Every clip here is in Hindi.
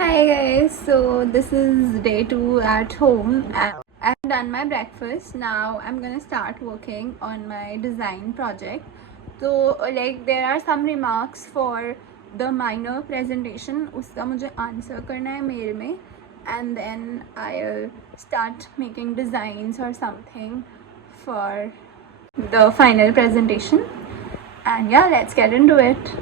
Hi guys, so this is day 2 at home. I've done my breakfast. Now I'm gonna start working on my design project. So like there are some remarks for the minor presentation. उसका मुझे answer करना है मेल में, and then I'll start making designs or something for the final presentation. And yeah, let's get into it.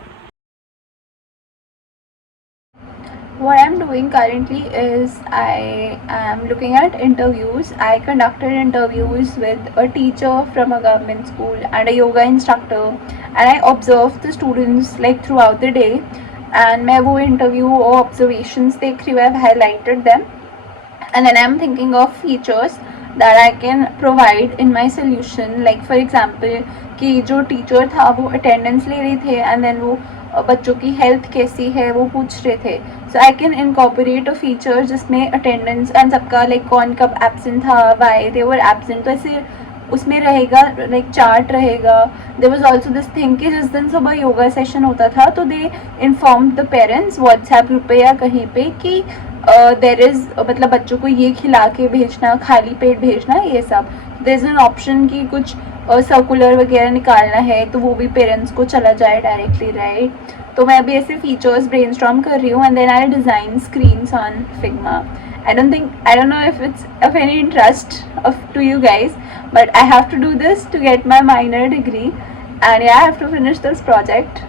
What I'm doing currently is I am looking at interviews. I conducted interviews with a teacher from a government school and a yoga instructor, and I observed the students like throughout the day. And मैं वो interview और observations देख रही हूँ, I've highlighted them, and then I'm thinking of features that I can provide in my solution. Like for example कि जो टीचर था वो अटेंडेंस ले रहे थे एंड देन वो बच्चों की हेल्थ कैसी है वो पूछ रहे थे. So I can incorporate a feature जिसमें अटेंडेंस एंड सबका लाइक कौन कब एब्सेंट था, वाई दे वर एब्सेंट, तो ऐसे उसमें रहेगा लाइक चार्ट रहेगा. There was also this thing कि जिस दिन सुबह योगा सेशन होता था तो they inform the parents WhatsApp group पे या कहीं पे कि देर इज़ मतलब बच्चों को ये खिला के भेजना, खाली पेट भेजना, ये सब. देयर इज़ एन ऑप्शन कि कुछ सर्कुलर वगैरह निकालना है तो वो भी पेरेंट्स को चला जाए डायरेक्टली, राइट. तो मैं अभी ऐसे फीचर्स ब्रेनस्टॉर्म कर रही हूँ and then I design screens on Figma. I don't know if it's of any interest to you guys, but I have to do this to get my minor degree, and yeah, I have to finish this project.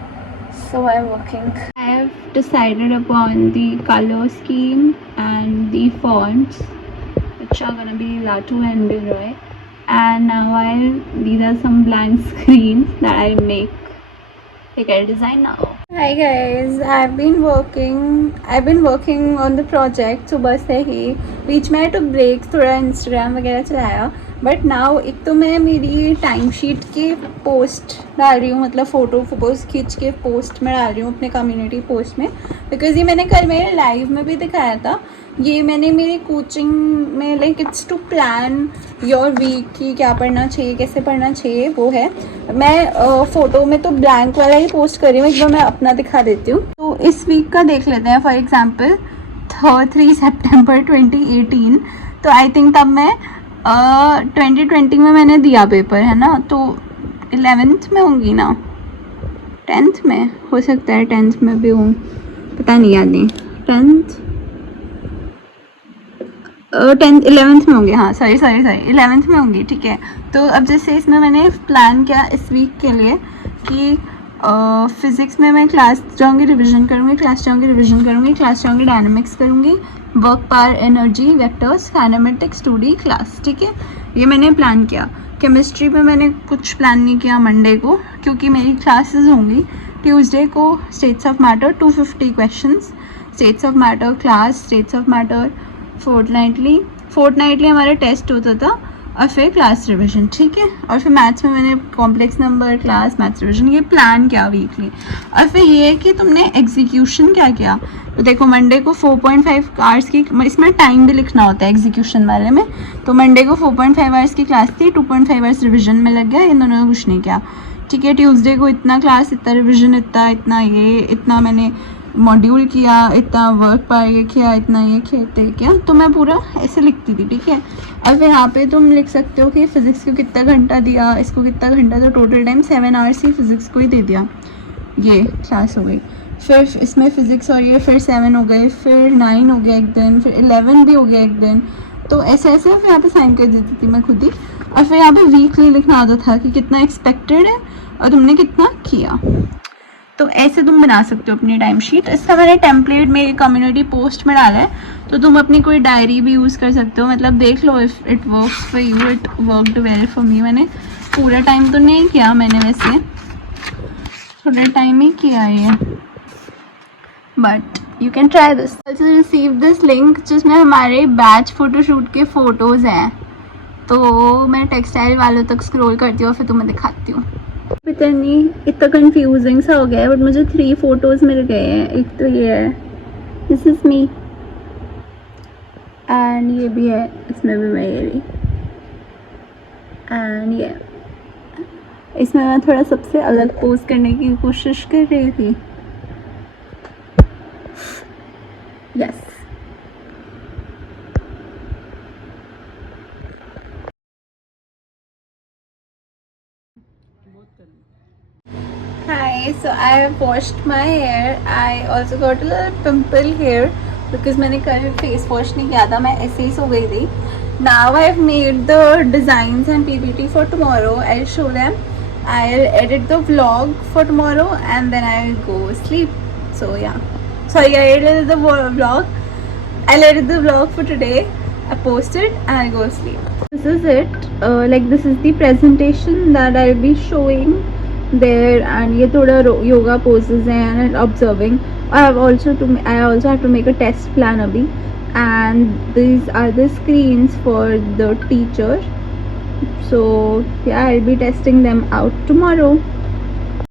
So I'm working. I have decided upon the color scheme and the fonts, which are gonna be Latu and Leroy. And now these are some blank screens that I'll make. Like I'll design now. Hi guys, I've been working on the project सुबह से ही. बीच में टू ब्रेक, थोड़ा इंस्टाग्राम वगैरह चलाया. बट नाउ एक तो मैं मेरी टाइम शीट के पोस्ट डाल रही हूँ, मतलब फ़ोटो खींच के पोस्ट में डाल रही हूँ अपने कम्युनिटी पोस्ट में. बिकॉज ये मैंने कल मेरे लाइव में भी दिखाया था. ये मैंने मेरी कोचिंग में like it's to plan your week कि क्या पढ़ना चाहिए, कैसे पढ़ना चाहिए, वो है. मैं फ़ोटो में तो ब्लैंक वाला ही पोस्ट कर रही हूँ. एक बार मैं अपना दिखा देती हूँ. तो इस वीक का देख लेते हैं. फॉर एग्जांपल 3 सितंबर 2018. तो आई थिंक तब मैं 2020 में मैंने दिया पेपर, है ना. तो 11th में होंगी ना, 10th में हो सकता है, 10th में भी हूँ, पता नहीं, याद नहीं. 11th में होंगे. हाँ सॉरी 11th में होंगी, ठीक है. तो अब जैसे इसमें मैंने प्लान किया इस वीक के लिए कि फिज़िक्स में मैं क्लास जाऊँगी, रिवीजन करूँगी, क्लास जाऊँगी, डायनामिक्स करूँगी, work power energy vectors kinematics 2D class, ठीक है. ये मैंने प्लान किया. केमिस्ट्री में मैंने कुछ प्लान नहीं किया मंडे को, क्योंकि मेरी क्लासेस होंगी. ट्यूसडे को states of matter 250 questions, states of matter class, states of matter fortnightly हमारा टेस्ट होता था, और फिर क्लास रिवीजन, ठीक है. और फिर मैथ्स में मैंने complex number, class, maths revision, ये प्लान किया वीकली. और फिर ये है कि तुमने एग्जीक्यूशन क्या किया. तो देखो मंडे को 4.5 आवर्स की, इसमें टाइम भी लिखना होता है एग्जीक्यूशन वाले में. तो मंडे को 4.5 आवर्स की क्लास थी, 2.5 आवर्स रिविजन में लग गया. इन दोनों ने कुछ नहीं किया, ठीक है. ट्यूसडे को इतना क्लास, इतना रिविजन, इतना ये, इतना मैंने मॉड्यूल किया, इतना वर्क पर ये किया, इतना ये किया. तो मैं पूरा ऐसे लिखती थी, ठीक है. अब फिर यहाँ पे तुम लिख सकते हो कि फ़िज़िक्स को कितना घंटा दिया, इसको कितना घंटा. तो टोटल टाइम 7 आवर्स ही फ़िज़िक्स को ही दे दिया. ये क्लास हो गई. फिर इसमें फ़िज़िक्स और ये फिर 7 हो गए, फिर 9 हो गया एक दिन, फिर 11 भी हो गया एक दिन. तो ऐसे ऐसे फिर यहाँ पे साइन कर देती थी मैं खुद ही. और फिर यहाँ पे वीकली लिखना आता था कि कितना एक्सपेक्टेड है और तुमने कितना किया. तो ऐसे तुम बना सकते हो अपनी टाइम शीट. इसका मैंने टेम्पलेट मेरी कम्युनिटी पोस्ट में डाला है, तो तुम अपनी कोई डायरी भी यूज़ कर सकते हो. मतलब देख लो if it works for you. It worked well for me. मैंने पूरा टाइम तो नहीं किया, मैंने वैसे थोड़ा टाइम ही किया ये, but you can try this. Also receive this link जिसमें हमारे बैच फ़ोटोशूट के फ़ोटोज़ हैं. तो मैं टेक्सटाइल वालों तक स्क्रॉल करती हूँ और फिर तुम्हें दिखाती हूँ. पता नहीं इतना कंफ्यूजिंग सा हो गया है, बट मुझे 3 फोटोज़ मिल गए हैं. एक तो ये है, दिस इज़ मी, एंड ये भी है, इसमें भी मैं ये रही, एंड ये इसमें मैं थोड़ा सबसे अलग पोज करने की कोशिश कर रही थी. Yes. Hi, so I have washed my hair. I also got a little pimple here because मैंने कल face wash नहीं किया था, मैं ऐसे ही सो गई थी. Now I have made the designs and PPT for tomorrow. I'll show them. I'll edit the vlog for tomorrow and then I'll go sleep. So yeah. Sorry, I edited the vlog. I'll edit the vlog for today. I post it and I'll go sleep. This is it. This is the presentation that I'll be showing there, and ये थोड़ा yoga poses हैं and observing. I also have to make a test plan अभी, and these are the screens for the teacher. So yeah, I'll be testing them out tomorrow.